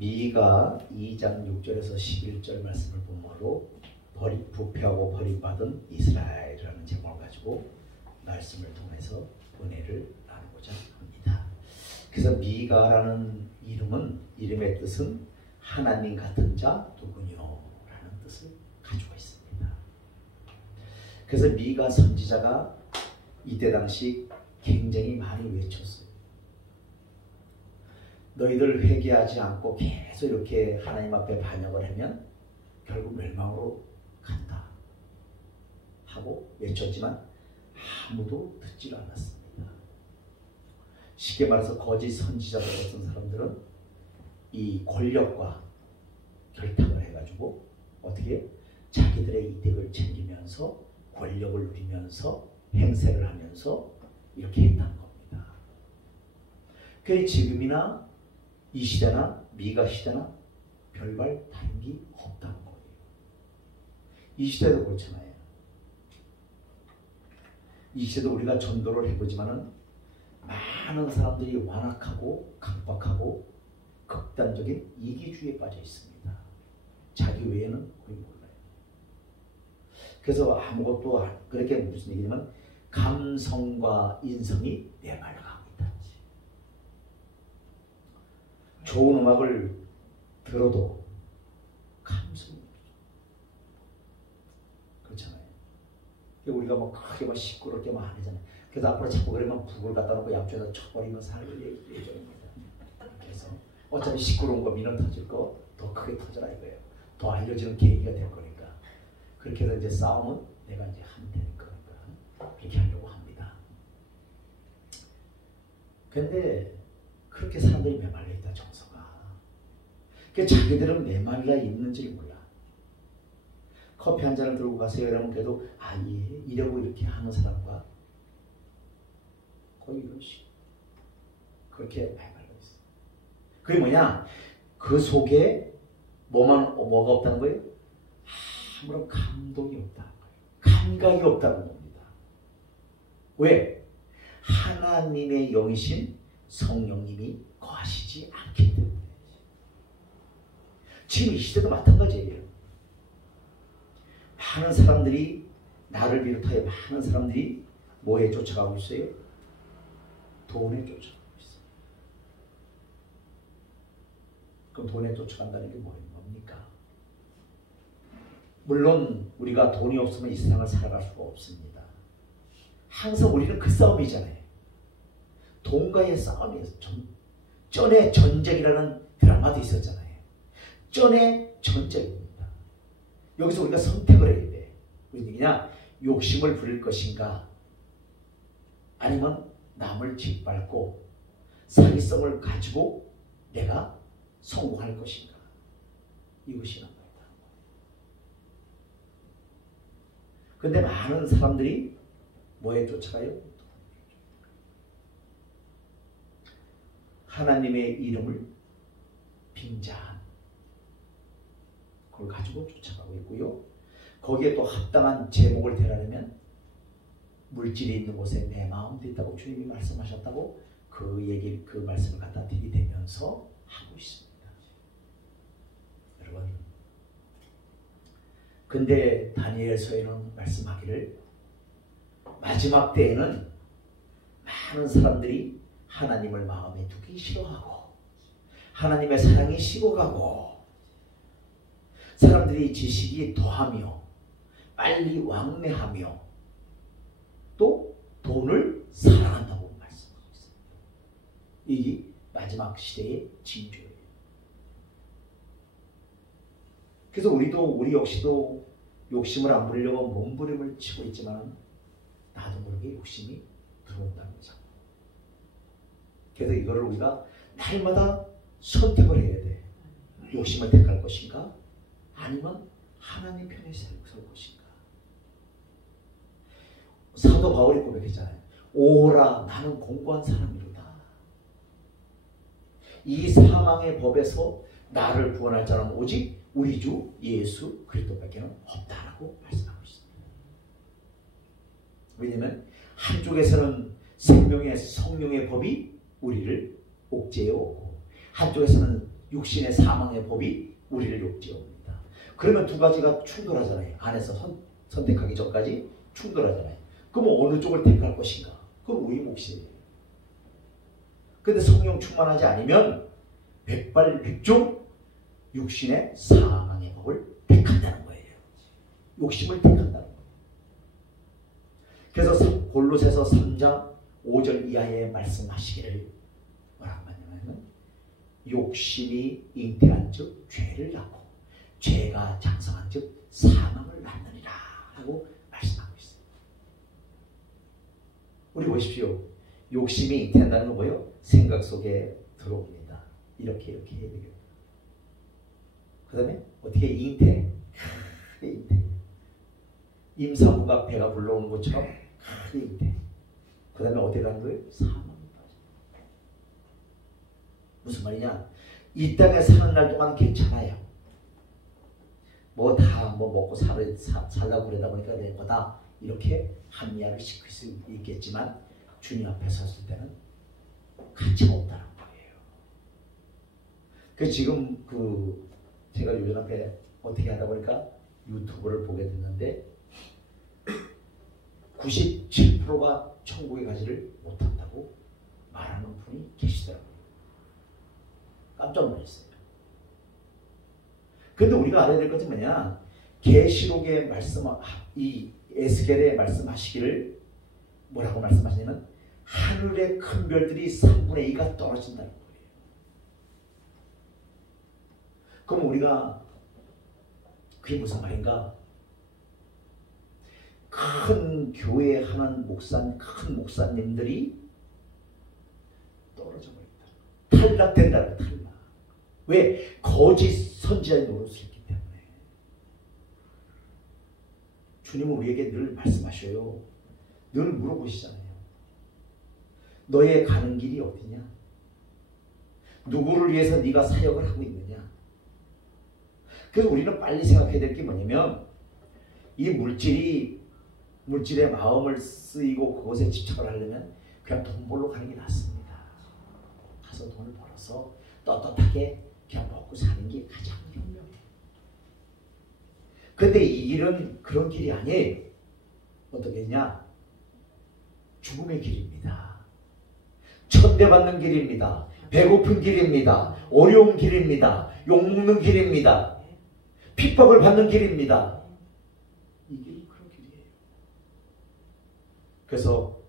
미가 2장 6절에서 11절 말씀을 본모로 부패하고 버림받은 이스라엘이라는 제목을 가지고 말씀을 통해서 은혜를 나누고자 합니다. 그래서 미가라는 이름의 뜻은 하나님 같은 자 누구뇨 라는 뜻을 가지고 있습니다. 그래서 미가 선지자가 이때 당시 굉장히 많이 외쳤어요. 너희들 회개하지 않고 계속 이렇게 하나님 앞에 반역을 하면 결국 멸망으로 간다 하고 외쳤지만 아무도 듣지 않았습니다. 쉽게 말해서 거짓 선지자들 같은 사람들은 이 권력과 결탁을 해가지고 어떻게 자기들의 이득을 챙기면서 권력을 누리면서 행세를 하면서 이렇게 했다는 겁니다. 그래 지금이나 이 시대나 미가 시대나 별발 다른 게 없다는 거예요. 이 시대도 그렇잖아요. 이 시대도 우리가 전도를 해보지만은 많은 사람들이 완악하고 강박하고 극단적인 이기주의에 빠져 있습니다. 자기 외에는 거의 몰라요. 그래서 아무것도 그렇게 무슨 얘기냐면 감성과 인성이 내 말 강이다. 좋은 음악을 들어도 감성이 그렇잖아요. 우리가 뭐 크게 뭐 시끄럽게 뭐 안 하잖아요. 그래서 앞으로 자꾸 그러면 북을 갖다 놓고 양쪽에다 쳐버리면 살을 예정입니다. 그래서 어차피 시끄러운 거 미는 터질 거 더 크게 터져라 이거예요. 더 알려지는 계기가 될 거니까. 그렇게 해서 이제 싸움은 내가 이제 하면 되는 거니까 그렇게 하려고 합니다. 근데 그렇게 사람들이 메말려 있다 정서가. 그러니까 자기들은 메말라 있는지를 몰라. 커피 한 잔을 들고 가세요 이러면 그래도 예 이러고 이렇게 하는 사람과 거의 이런 식 그렇게 메말라 있어. 그게 뭐냐? 그 속에 뭐가 없다는 거예요? 아무런 감동이 없다는 거예요. 감각이 없다는 겁니다. 왜? 하나님의 영이신 성령님이 거하시지 않기 때문에. 지금 이 시대도 마찬가지예요. 많은 사람들이 나를 비롯하여 많은 사람들이 뭐에 쫓아가고 있어요? 돈에 쫓아가고 있어요. 그럼 돈에 쫓아간다는 게 뭡니까? 물론 우리가 돈이 없으면 이 세상을 살아갈 수가 없습니다. 항상 우리는 그 싸움이잖아요. 돈과의 싸움이에요. 전의 전쟁이라는 드라마도 있었잖아요. 전의 전쟁입니다. 여기서 우리가 선택을 해야 돼. 무슨 얘기냐? 욕심을 부릴 것인가? 아니면 남을 짓밟고 사기성을 가지고 내가 성공할 것인가? 이것이 남아있다. 근데 많은 사람들이 뭐에 쫓아가요? 하나님의 이름을 빙자한 그걸 가지고 쫓아가고 있고요. 거기에 또 합당한 제목을 대라려면 물질이 있는 곳에 내 마음도 있다고 주님이 말씀하셨다고 그 말씀을 갖다 들이대면서 하고 있습니다. 여러분, 근데 다니엘서에는 말씀하기를 마지막 때에는 많은 사람들이 하나님을 마음에 두기 싫어하고 하나님의 사랑이 식어가고 사람들이 지식이 더하며 빨리 왕래하며 또 돈을 사랑한다고 말씀하고 있습니다. 이게 마지막 시대의 징조예요. 그래서 우리 역시도 욕심을 안 부리려고 몸부림을 치고 있지만 나도 모르게 욕심이 들어온다는 거죠. 그래서 이거를 우리가 날마다 선택을 해야 돼. 욕심을 택할 것인가? 아니면 하나님 편에 설 것인가? 사도 바울이 고백했잖아요. 오라 나는 공고한 사람이로다. 이 사망의 법에서 나를 구원할 자는 오직 우리 주 예수 그리스도밖에 없다라고 말씀하고 있습니다. 왜냐하면 한쪽에서는 생명의 성령의 법이 우리를 옥죄해 오고 한쪽에서는 육신의 사망의 법이 우리를 욕지어옵니다. 그러면 두 가지가 충돌하잖아요. 안에서 선택하기 전까지 충돌하잖아요. 그럼 어느 쪽을 택할 것인가? 그건 우리 몫이에요. 근데 성령 충만하지 않으면 백발백중 육신의 사망의 법을 택한다는 거예요. 욕심을 택한다는 거예요. 그래서 골로새서 3장 5절 이하에 말씀하시기를 뭐라고 하냐면 욕심이 잉태한 즉 죄를 낳고 죄가 장성한 즉 사망을 낳느니라 라고 말씀하고 있어요. 우리 보십시오. 욕심이 잉태한다는 건 뭐예요? 생각 속에 들어옵니다. 이렇게 해야 되겠다. 그 다음에 어떻게 잉태? 잉태. 임산부가 배가 불러오는 것처럼 잉태. 그 다음에 어디 가는 거예요? 사망에 빠져. 무슨 말이냐? 이 땅에 사는 날 동안 괜찮아요. 뭐 다 먹고 살라고 그러다 보니까 내 거다. 이렇게 합리화를 시킬 수 있겠지만 주님 앞에 섰을 때는 가치가 없다는 거예요. 그 지금 제가 요즘 앞에 어떻게 하다 보니까 유튜브를 보게 됐는데 97%가 천국에 가지를 못한다고 말하는 분이 계시더라고요. 깜짝 놀랐어요. 그런데 우리가 알아야 될 것은 뭐냐? 계시록의 말씀, 이 에스겔의 말씀하시기를 뭐라고 말씀하시냐면 하늘의 큰 별들이 3분의 2가 떨어진다는 거예요. 그럼 우리가 그게 무슨 말인가? 큰 교회 하는 큰 목사님들이 떨어져 버린다. 탈락된다는 탈락. 왜? 거짓 선지자의 노릇을 했기 때문에. 주님은 우리에게 늘 말씀하셔요. 늘 물어보시잖아요. 너의 가는 길이 어디냐? 누구를 위해서 네가 사역을 하고 있느냐? 그래서 우리는 빨리 생각해야 될 게 뭐냐면 이 물질의 마음을 쓰이고 그것에 집착을 하려면 그냥 돈 벌러 가는 게 낫습니다. 가서 돈을 벌어서 떳떳하게 그냥 먹고 사는 게 가장 현명해요. 그런데 이 길은 그런 길이 아니에요. 어떻게 했냐? 죽음의 길입니다. 천대받는 길입니다. 배고픈 길입니다. 어려운 길입니다. 욕먹는 길입니다. 핍박을 받는 길입니다. 이 길은 그런 길이에요. 그래서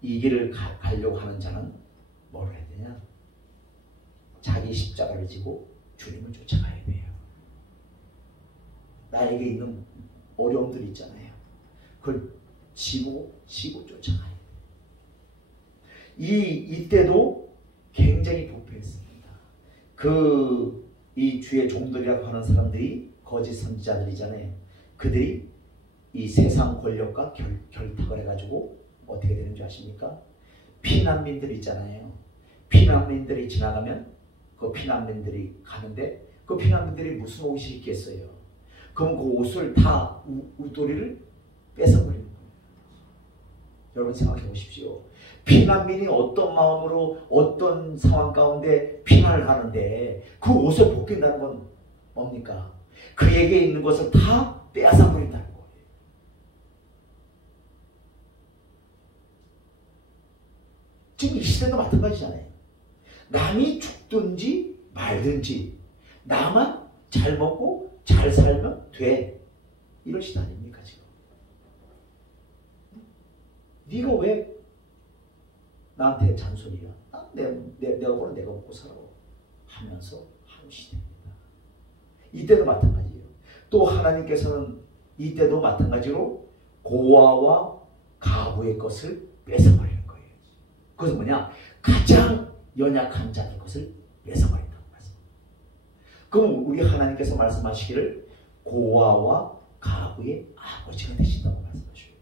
이 길을 가려고 하는 자는 뭘 해야 되냐? 자기 십자가를 지고 주님을 쫓아가야 돼요. 나에게 있는 어려움들 있잖아요. 그걸 지고 쫓아가야 돼요. 이때도 굉장히 부패했습니다. 이 주의 종들이라고 하는 사람들이 거짓 선지자들이잖아요. 그들이 이 세상 권력과 결탁을 해가지고 어떻게 되는 줄 아십니까? 피난민들 있잖아요. 피난민들이 지나가면 그 피난민들이 가는데 그 피난민들이 무슨 옷이 있겠어요? 그럼 그 옷을 다 웃도리를 뺏어버리는 거예요. 여러분 생각해 보십시오. 피난민이 어떤 마음으로 어떤 상황 가운데 피난을 하는데 그 옷을 벗긴다는 건 뭡니까? 그에게 있는 것을 다 빼앗아 버린다는 거예요. 지금 이 시대도 마찬가지잖아요. 남이 죽든지 말든지 나만 잘 먹고 잘 살면 돼. 이런 시대 아닙니까 지금? 네가 왜 나한테 잔소리야? 내가 보는 내가 먹고 살아 하면서 하는 시대입니다. 이때도 마찬가지예요. 또 하나님께서는 이때도 마찬가지로 고아와 가부의 것을 뺏어버리는 거예요. 그것은 뭐냐? 가장 연약한 자의 것을 뺏어버린다는 말씀. 그럼 우리 하나님께서 말씀하시기를 고아와 가부의 아버지가 되신다고 말씀하셔요.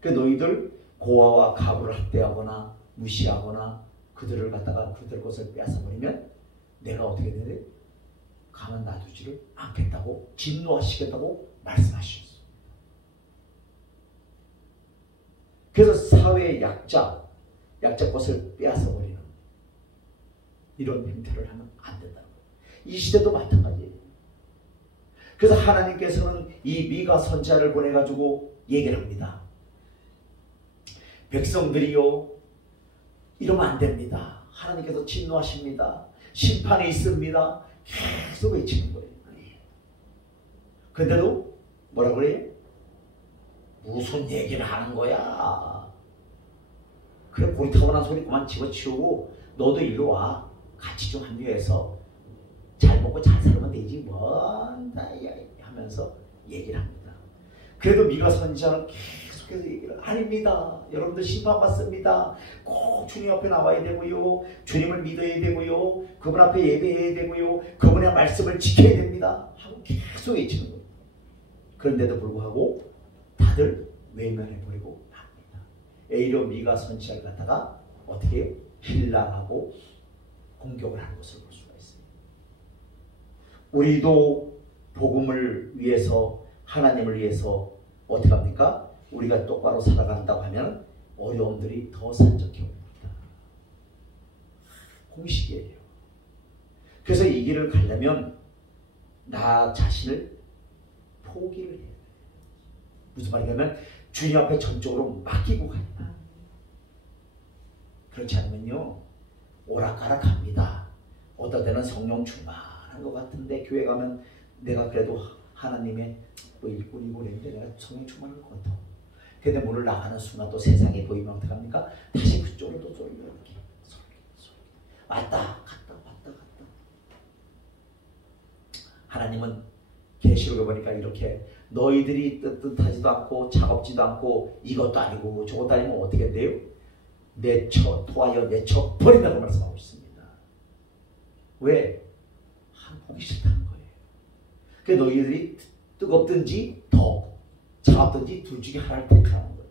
그러니까 너희들 고아와 가부를 학대하거나 무시하거나 그들을 갖다가 그들 것을 빼앗아버리면 내가 어떻게 되냐? 가만 놔두지를 않겠다고 진노하시겠다고 말씀하셨습니다. 그래서 사회의 약자 것을 빼앗아버리는 이런 행태를 하면 안 된다는 거예요. 이 시대도 마찬가지예요. 그래서 하나님께서는 이 미가 선지자를 보내가지고 얘기를 합니다. 백성들이요, 이러면 안 됩니다. 하나님께서 진노하십니다. 심판이 있습니다. 계속 외치는 거예요. 근데도 뭐라 그래요? 무슨 얘기를 하는 거야? 그래, 고리타분한 소리 그만 집어치우고 너도 일로 와. 같이 좀 합류해서 잘 먹고 잘 살면 되지 뭔다 하면서 얘기를 합니다. 그래도 미가 선지자는 계속해서 얘기를 아닙니다. 여러분들 심판받습니다. 꼭 주님 앞에 나와야 되고요. 주님을 믿어야 되고요. 그분 앞에 예배해야 되고요. 그분의 말씀을 지켜야 됩니다. 하고 계속 외치는 거예요. 그런데도 불구하고 다들 외면해버리고 합니다. 에이로 미가 선지자를 갖다가 어떻게 해요? 힐랑하고 공격을 하는 것을 볼 수가 있어요. 우리도 복음을 위해서, 하나님을 위해서 어떻게 합니까? 우리가 똑바로 살아간다고 하면 어려움들이 더 산적해 옵니다. 공식이에요. 그래서 이 길을 가려면 나 자신을 포기를 해야 돼요. 무슨 말이냐면 주님 앞에 전적으로 맡기고 가야. 그렇지 않으면요, 오락가락합니다. 어떨 때는 성령 충만한 것 같은데 교회 가면 내가 그래도 하나님의 뭐 일꾼이고 그랬는데 내가 성령 충만한 것 같아. 근데 문을 나가는 순간 또 세상에 보이면 어떡합니까? 다시 그쪽으로 또 쏠려 이렇게 왔다 갔다 왔다 갔다. 하나님은 계시록에 보니까 이렇게 너희들이 뜻하지도 않고 차갑지도 않고 이것도 아니고 저것도 아니면 어떻게 돼요? 내쳐 토하여 내쳐 버린다고 말씀하고 있습니다. 왜? 보기 싫다는 거예요. 그러니까 너희들이 뜨겁든지 더 차갑든지 둘 중에 하나를 택하는 거예요.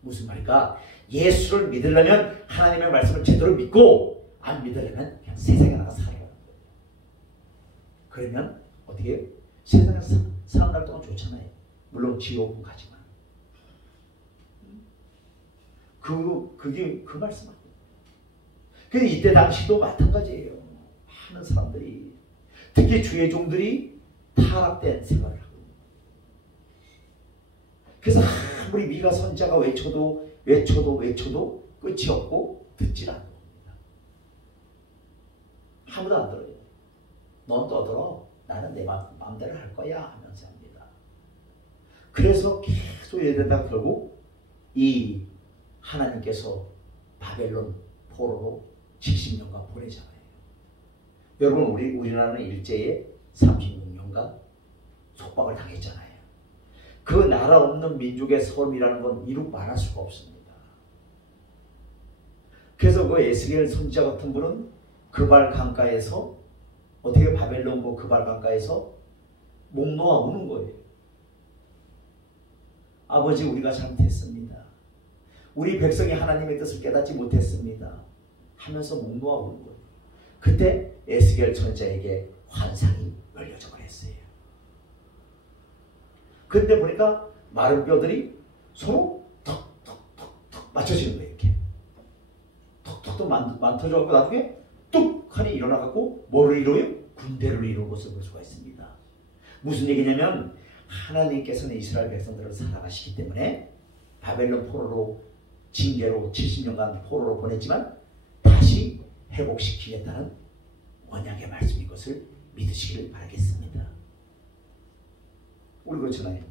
무슨 말일까? 예수를 믿으려면 하나님의 말씀을 제대로 믿고 안 믿으려면 그냥 세상에 나가 살아가는 거예요. 그러면 어떻게 해요? 세상에서 사는 날 동안 좋잖아요. 물론 지옥은 가지만. 그게 그 말씀 아니에요. 근데 이때 당시도 마찬가지예요. 많은 사람들이, 특히 주의 종들이 타락된 생활을 하고. 그래서 아무리 미가 선자가 외쳐도 끝이 없고 듣질 않는 겁니다. 아무도 안 들어요. 넌 떠들어. 나는 내 마음대로 할 거야 하면서 합니다. 그래서 계속 이러다가 결국 이 하나님께서 바벨론 포로로 70년간 보내잖아요. 여러분 우리나라는 일제에 36년간 속박을 당했잖아요. 그 나라 없는 민족의 섬이라는 건 이루 말할 수가 없습니다. 그래서 그 에스겔 선지자 같은 분은 그발 강가에서 어떻게 바벨론 그발 강가에서 목 놓아 우는 거예요. 아버지, 우리가 잘못했습니다. 우리 백성이 하나님의 뜻을 깨닫지 못했습니다. 하면서 목 놓아 우는 거예요. 그때 에스겔 선지자에게 환상이 열려져 버렸어요. 그때 보니까 마른 뼈들이 서로 턱턱턱턱 맞춰지는 거예요. 이렇게 턱턱턱 만터져갖고 나중에 뚝 하니 일어나갖고 뭐를 이루어요? 군대를 이루는 것을 볼 수가 있습니다. 무슨 얘기냐면 하나님께서는 이스라엘 백성들을 살아가시기 때문에 바벨론 포로로 징계로 70년간 포로로 보냈지만 다시 회복시키겠다는 언약의 말씀인 것을 믿으시길 바라겠습니다. 우리 그렇잖아요.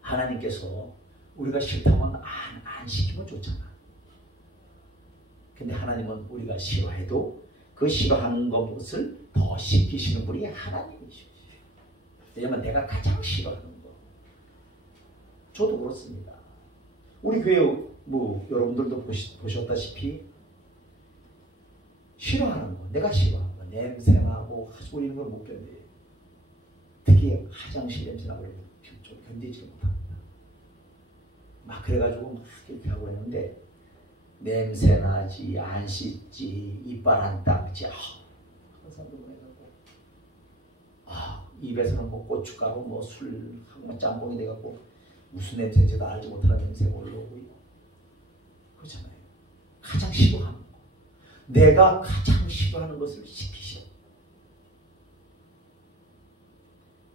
하나님께서 우리가 싫다면 안 시키면 좋잖아. 근데 하나님은 우리가 싫어해도 그 싫어하는 것을 더 시키시는 분이 하나님이시죠. 왜냐하면 내가 가장 싫어하는 거. 저도 그렇습니다. 우리 교회 여러분들도 보셨다시피 싫어하는 거, 내가 싫어하는 거, 냄새나고 하소리는 걸 못 견뎌요. 특히 화장실 냄새나고 좀 견디지 못합니다. 막 그래가지고 막 이렇게 하고 있는데 냄새나지, 안 씻지, 이빨 안 닦지, 항상 그래가지고 입에서는 뭐 고춧가루, 뭐 술하고 짬뽕이 돼갖고 무슨 냄새인지도 알지 못하는 냄새가 올라오고 있고 그렇잖아요. 가장 싫어하는 거. 내가 가장 싫어하는 것을 시키셔.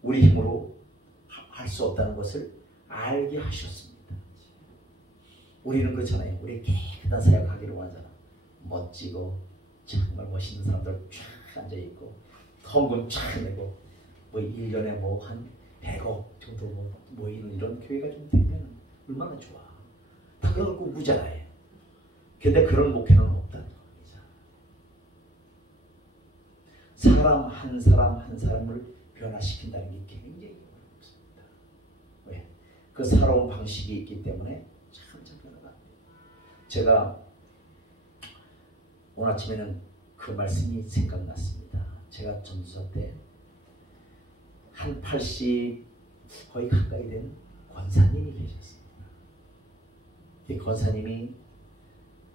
우리 힘으로 할 수 없다는 것을 알게 하셨습니다. 우리는 그렇잖아요. 우리 깨끗한 사역하기를 원하잖아. 멋지고 정말 멋있는 사람들 쫙 앉아있고 헌금 쫙 내고 뭐 1년에 뭐 한 100억 정도 뭐 모이는 이런 교회가 좀 되면 얼마나 좋아. 다 그런 걸 꿈꾸잖아요. 근데 그런 목표는 없다는 겁니다. 사람 한 사람 한 사람을 변화시킨다는 게 굉장히 어렵습니다. 왜? 그 살아온 방식이 있기 때문에 참 변화가 안 돼요. 제가 오늘 아침에는 그 말씀이 생각났습니다. 제가 전도사 때 한 80 거의 가까이 된 권사님이 계셨습니다. 이 권사님이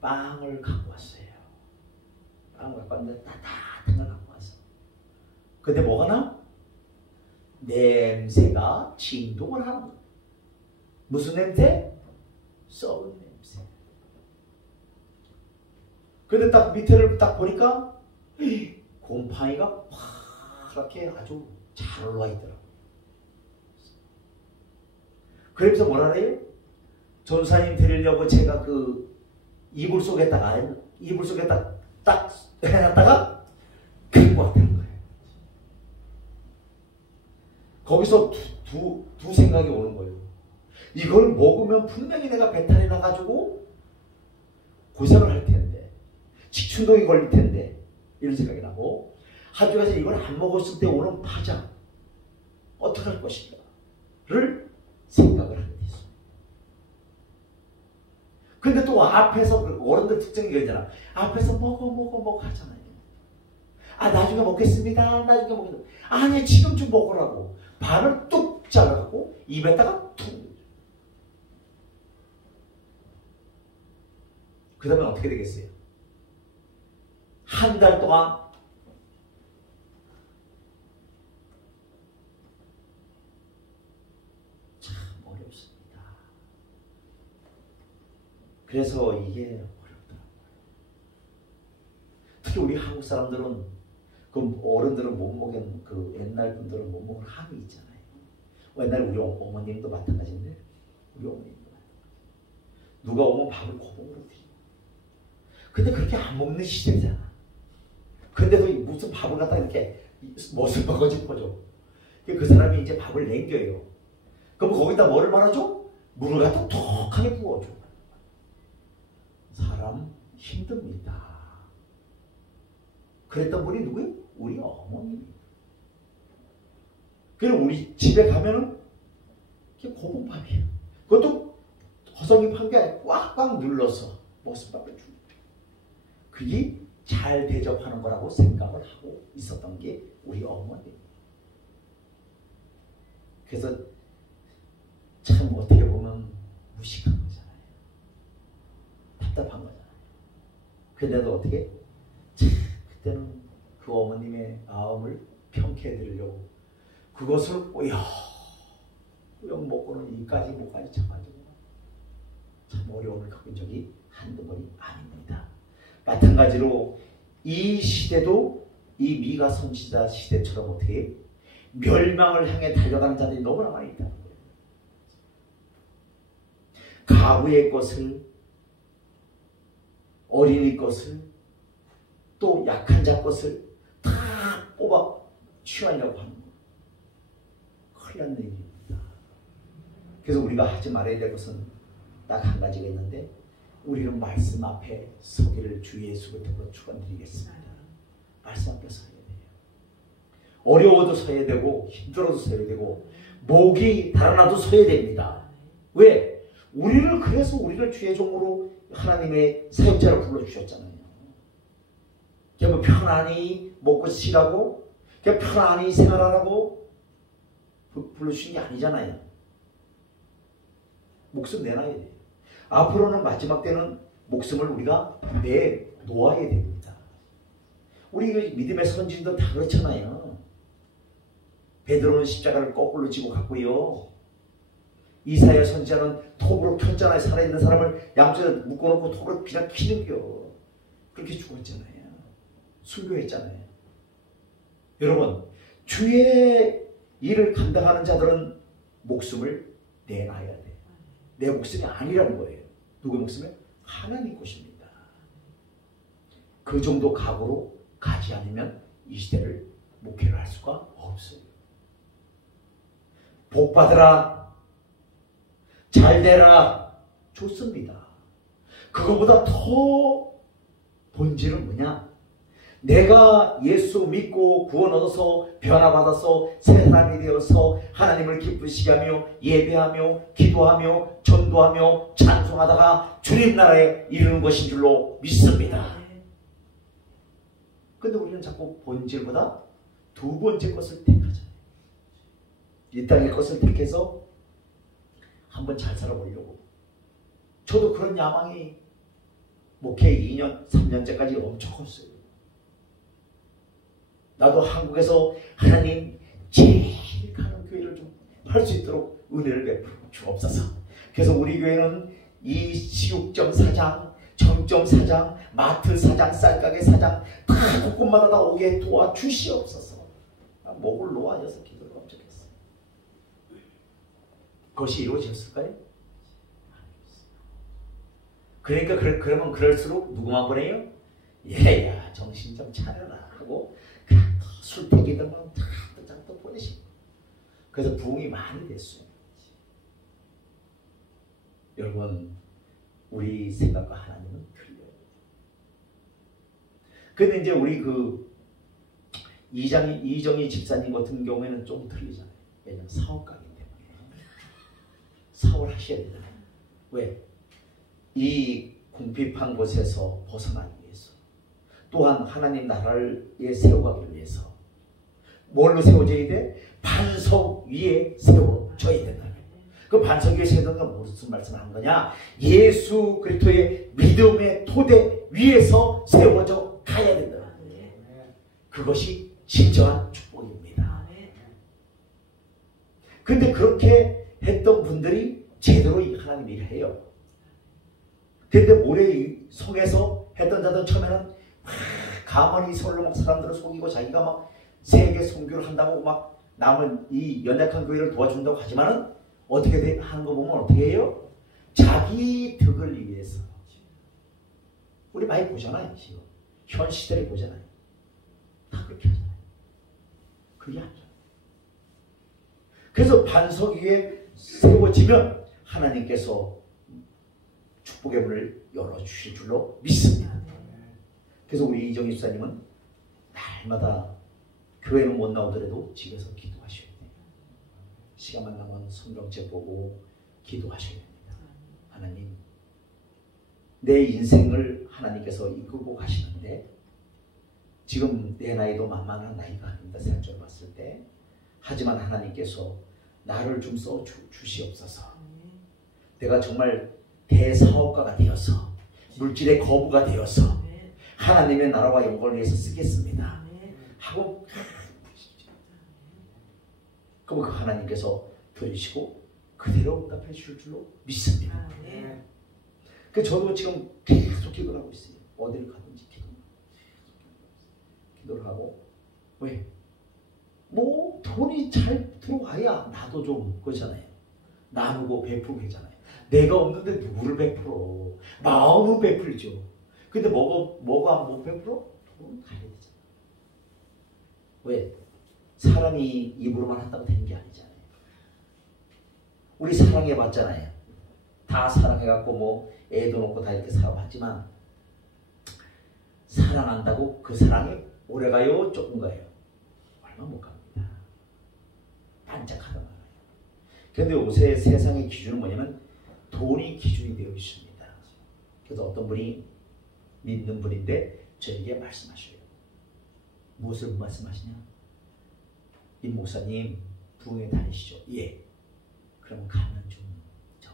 빵을 갖고 왔어요. 빵을 갖고 왔는데 따뜻한 걸 갖고 왔어. 근데 뭐가 나? 냄새가 진동을 하는 거예요. 무슨 냄새? 썩은 냄새. 근데 딱 밑에를 딱 보니까 곰팡이가 파랗게 아주 잘 올라와 있더라고요. 그러면서 뭐라 그래요? 전사님 드리려고 제가 그 이불 속에다가 딱 해놨다가 갖고 왔다는 거예요. 거기서 두 생각이 오는 거예요. 이걸 먹으면 분명히 내가 배탈이 나가지고 고생을 할 텐데, 식중독이 걸릴 텐데, 이런 생각이 나고, 한쪽에서 이걸 안 먹었을 때 오는 파장, 어떻게 할 것인가를 생각을 하게 됐어요. 근데 또 앞에서 어른들 특징이 그러잖아. 앞에서 먹어 하잖아요. 아, 나중에 먹겠습니다. 나중에 먹겠습니다. 아니, 지금 좀 먹으라고. 반을 뚝 잘라갖고 입에다가 툭. 그 다음에 어떻게 되겠어요? 한 달 동안 참 어렵습니다. 그래서 이게 어렵더라고요. 특히 우리 한국 사람들은 그 어른들은 못 먹은 그 옛날 분들은 못 먹은 한이 있잖아요. 옛날 우리 어머님도 마찬가지인데 우리 어머님도 마찬가지. 누가 오면 밥을 고봉으로 드리고. 근데 그렇게 안 먹는 시대잖아. 근데도 무슨 밥을 갖다 이렇게 멋을 먹어짚어줘. 그 사람이 이제 밥을 남겨요. 그럼 거기다 뭐를 말아줘? 물을 갖다 톡하게 부어줘. 사람 힘듭니다. 그랬던 분이 누구예요? 우리 어머님이에요. 그럼 우리 집에 가면은 고봉밥이에요. 그것도 허성이 판 게 꽉꽉 눌러서 머슴밥을 주는 거예요. 그게 잘 대접하는 거라고 생각을 하고 있었던 게 우리 어머니. 그래서 참 어떻게 보면 무식한 거잖아요. 답답한 거잖아요. 근데도 어떻게? 참 그때는 그 어머님의 마음을 평가해드리려고 그것을 꾸역 먹고는 이까지 뭐까지 쳐가지고 참 어려움을 겪은 적이 한두 번이 아닙니다. 마찬가지로 이 시대도 이 미가 선지자 시대처럼 어떻게 멸망을 향해 달려가는 자들이 너무나 많이 있다는 거예요. 가부의 것을, 어린이 것을, 또 약한 자 것을 다 뽑아 취하려고 하는 거예요. 큰일 난 일입니다. 그래서 우리가 하지 말아야 될 것은 딱 한 가지가 있는데 우리는 말씀 앞에 서기를 주 예수 그리스도로 축원드리겠습니다. 말씀 앞에 서야 돼요. 어려워도 서야 되고 힘들어도 서야 되고 목이 달아나도 서야 됩니다. 왜? 우리를 그래서 우리를 주의 종으로 하나님의 사역자로 불러주셨잖아요. 그냥 편안히 먹고 쉬라고 그냥 편안히 생활하라고 불러주신 게 아니잖아요. 목숨 내놔야 돼요. 앞으로는 마지막 때는 목숨을 우리가 내놓아야 됩니다. 우리 믿음의 선진도 다 그렇잖아요. 베드로는 십자가를 거꾸로 지고 갔고요. 이사야 선지자는 톱으로 켰잖아요. 살아있는 사람을 양쪽에 묶어놓고 톱으로 그냥 키는겨. 그렇게 죽었잖아요. 순교했잖아요. 여러분, 주의 일을 감당하는 자들은 목숨을 내놔야 돼. 내 목숨이 아니라는 거예요. 누구의 목숨이요? 하나님 것입니다. 그 정도 각오로 가지 않으면 이 시대를 목회를 할 수가 없어요. 복 받으라, 잘 되라, 좋습니다. 그거보다 더 본질은 뭐냐? 내가 예수 믿고 구원 얻어서 변화받아서 새 사람이 되어서 하나님을 기쁘시게 하며 예배하며 기도하며 전도하며 찬송하다가 주님 나라에 이르는 것인 줄로 믿습니다. 근데 우리는 자꾸 본질보다 두 번째 것을 택하잖아요. 이 땅의 것을 택해서 한번 잘 살아보려고. 저도 그런 야망이 목회 2년, 3년째까지 엄청 컸어요. 나도 한국에서 하나님 제일 가는 교회를 좀 할 수 있도록 은혜를 베풀어 주옵소서. 그래서 우리 교회는 이 식육점 사장, 정점 사장, 마트 사장, 쌀가게 사장 다 곳곳마다 다 오게 도와주시옵소서. 목을 놓아져서 기도를 엄청 했어요. 그것이 이루어졌을까요? 그러니까 그러면 그럴수록 누구만 보내요? 얘야 정신 좀 차려라 하고 그냥 술태기들만 또 보내시고. 그래서 부흥이 많이 됐어요. 여러분, 우리 생각과 하나님은 틀려요. 근데 이제 우리 이정희 집사님 같은 경우에는 좀 틀리잖아요. 왜냐면 사업가이기 때문에 사업을 하셔야 되잖아요. 왜? 이 궁핍한 곳에서 벗어나기 위해서, 또한 하나님 나라를 세워가기 위해서 뭘로 세워져야 돼? 반석 위에 세워져야 된다. 그 반석 위에 세워진다는 건 무슨 말씀을 하는 거냐? 예수 그리스도의 믿음의 토대 위에서 세워져 가야 된다. 그것이 진정한 축복입니다. 근데 그렇게 했던 분들이 제대로 이 하나님 일을 해요. 근데 모래 성에서 했던 자들은 처음에는 막 가만히 서로 막 사람들을 속이고 자기가 막 세계 선교를 한다고 막 남은 이 연약한 교회를 도와준다고 하지만은 어떻게 하는 거 보면 어떻게 해요? 자기 득을 위해서. 우리 많이 보잖아요. 지금 현 시대를 보잖아요. 다 그렇게 하잖아요. 그게 아니죠. 그래서 반석 위에 세워지면 하나님께서 축복의 문을 열어주실 줄로 믿습니다. 그래서 우리 이정희 집사님은 날마다 교회는 못 나오더라도 집에서 기도하셔야 돼요. 시간만 나면 성경책 보고 기도하셔야 됩니다. 하나님, 내 인생을 하나님께서 이끌고 가시는데 지금 내 나이도 만만한 나이가 아닙니다. 세상적으로 봤을 때. 하지만 하나님께서 나를 좀 써주시옵소서. 내가 정말 대사업가가 되어서 물질의 거부가 되어서 하나님의 나라와 영광을 위해서 쓰겠습니다 하고, 그럼 그 하나님께서 들으시고 그대로 응답해 주실 줄로 믿습니다. 그래서 저도 지금 계속 기도를 하고 있어요. 어디를 가든지 기도를 하고. 왜? 뭐 돈이 잘 들어와야 나도 좀 그렇잖아요. 나누고 베풀고 있잖아요. 내가 없는데 누구를 베풀어? 마음은 베풀죠. 근데 뭐가 못 베풀어? 돈은 가야 되잖아. 왜? 사람이 입으로만 한다고 되는 게 아니잖아요. 우리 사랑해 봤잖아요. 다 사랑해갖고 뭐 애도 놓고 다 이렇게 살아봤지만 사랑한다고 그 사랑이 오래가요? 조금 가요? 얼마 못 갑니다. 반짝하다 말아요. 그런데 요새 세상의 기준은 뭐냐면 돈이 기준이 되어 있습니다. 그래서 어떤 분이 믿는 분인데 저에게 말씀하셔요. 무엇을 말씀하시냐? 이 목사님 부흥회 다니시죠? 예. 그럼 가면 좀 저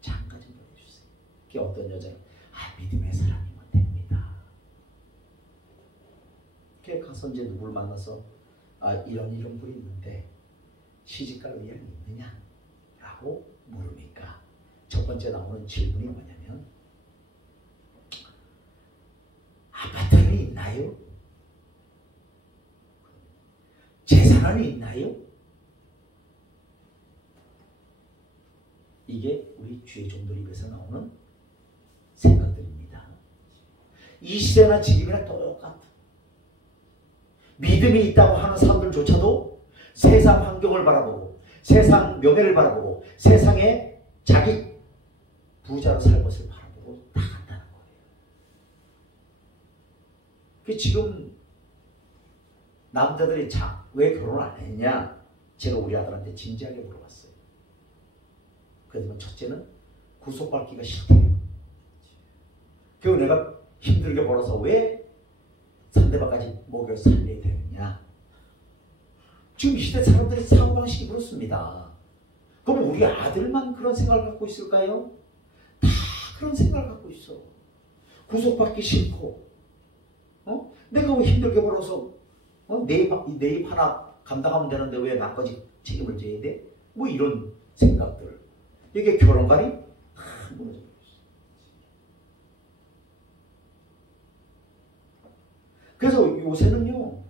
잠깐 좀 보내주세요. 그게 어떤 여자는 믿음의 사람이면 됩니다. 그게 가서 이제 누구를 만나서 이런 분이 있는데 시집갈 의향이 있느냐? 라고 물으니까 첫 번째 나오는 질문이 뭐냐면 있나요? 재산은 있나요? 이게 우리 주의 종들 입에서 나오는 생각들입니다. 이 시대나 지금이나 똑같아. 믿음이 있다고 하는 사람들조차도 세상 환경을 바라보고 세상 명예를 바라보고 세상에 자기 부자로 살 것을 바라보고 나간다는 거예요. 지금 남자들이 왜 결혼 안 했냐? 제가 우리 아들한테 진지하게 물어봤어요. 그러지만 첫째는 구속받기가 싫대요. 그리고 내가 힘들게 벌어서 왜 상대방까지 먹여 살려야 되느냐? 지금 이 시대 사람들의 사고방식이 그렇습니다. 그럼 우리 아들만 그런 생각을 갖고 있을까요? 다 그런 생각을 갖고 있어. 구속받기 싫고 내가 왜 힘들게 벌어서 내 입 하나 감당하면 되는데 왜 나까지 책임을 져야 돼? 뭐 이런 생각들. 이게 결혼관이 무너져 있어. 그래서 요새는요,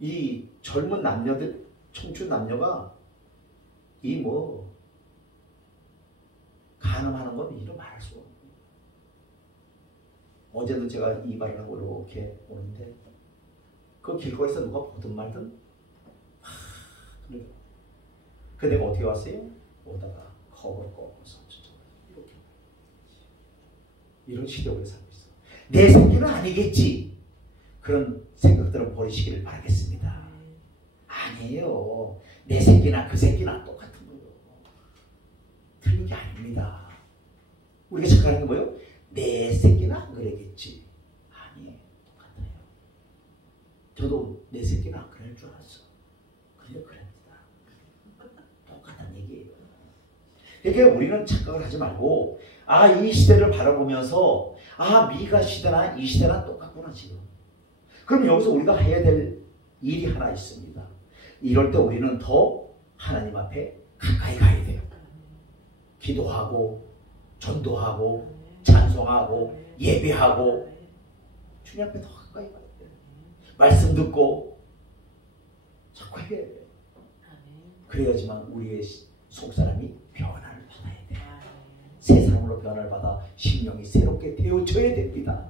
이 젊은 남녀들, 청춘 남녀가 가늠하는 건 이루 말할 수가 없는 거예요. 어제도 제가 이발을 하고 이렇게 오는데 그 길거리에서 누가 보든 말든 그 내가 어떻게 왔어요? 오다가 컵을 꺾어서 이렇게 이런 시대에 살고 있어. 내 새끼는 아니겠지. 그런 생각들은 버리시기를 바라겠습니다. 아니에요. 내 새끼나 그 새끼나 똑같은 거예요. 틀린 게 아닙니다. 우리가 착각하는 게 뭐예요? 내 새끼나 안 그러겠지. 아니에요. 똑같아요. 저도 내 새끼는 안 그럴 줄 알았어. 그래 그럽니다. 똑같은 얘기예요. 그러니까 우리는 착각을 하지 말고 이 시대를 바라보면서 미가 시대나 이 시대나 똑같구나 지금. 그럼 여기서 우리가 해야 될 일이 하나 있습니다. 이럴 때 우리는 더 하나님 앞에 가까이 가야 돼요. 기도하고 전도하고 찬송하고 예배하고 주님 앞에 더 가까이 가야 돼요. 말씀 듣고 자꾸 해야 돼요. 그래야지만 우리의 속사람이 변화를 받아야 돼요. 새 사람으로 변화를 받아 심령이 새롭게 되어져야 됩니다.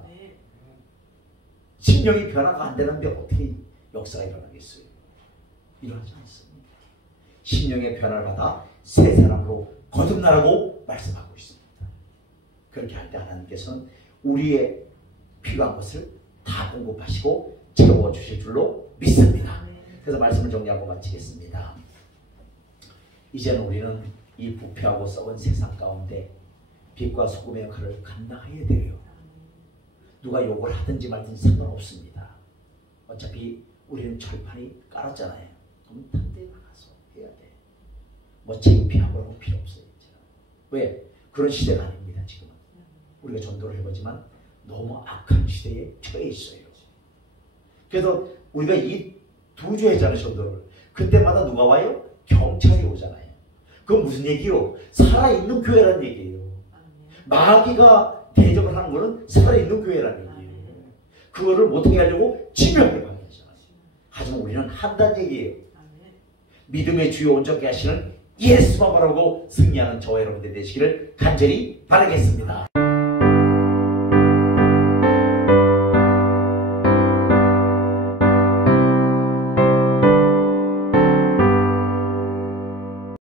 심령이 변화가 안 되는데 어떻게 역사가 일어나겠어요? 일어나지 않습니다. 심령의 변화를 받아 새 사람으로 거듭나라고 말씀하고 있습니다. 그렇게 할 때 하나님께서는 우리의 필요한 것을 다 공급하시고 채워주실 줄로 믿습니다. 그래서 말씀을 정리하고 마치겠습니다. 이제는 우리는 이 부패하고 썩은 세상 가운데 빛과 소금의 역할을 감당해야 돼요. 누가 욕을 하든지 말든지 상관없습니다. 어차피 우리는 철판이 깔았잖아요. 그럼 당대에 나가서 해야 돼. 창피하고 그런 필요 없어요. 왜? 그런 시대가 아닙니다. 지금은. 우리가 전도를 해보지만 너무 악한 시대에 처해 있어요. 그래서 우리가 이 두 주 했잖아요. 전도를. 그때마다 누가 와요? 경찰이 오잖아요. 그건 무슨 얘기요? 살아있는 교회라는 얘기예요. 마귀가 대적을 하는 거는 살아있는 교회라는 얘기예요. 그거를 못하게 하려고 집요하게 방해하잖아요. 하지만 우리는 한다는 얘기예요. 믿음의 주요 온전케 하시는 예수만 바라고 승리하는 저와 여러분들 되시기를 간절히 바라겠습니다.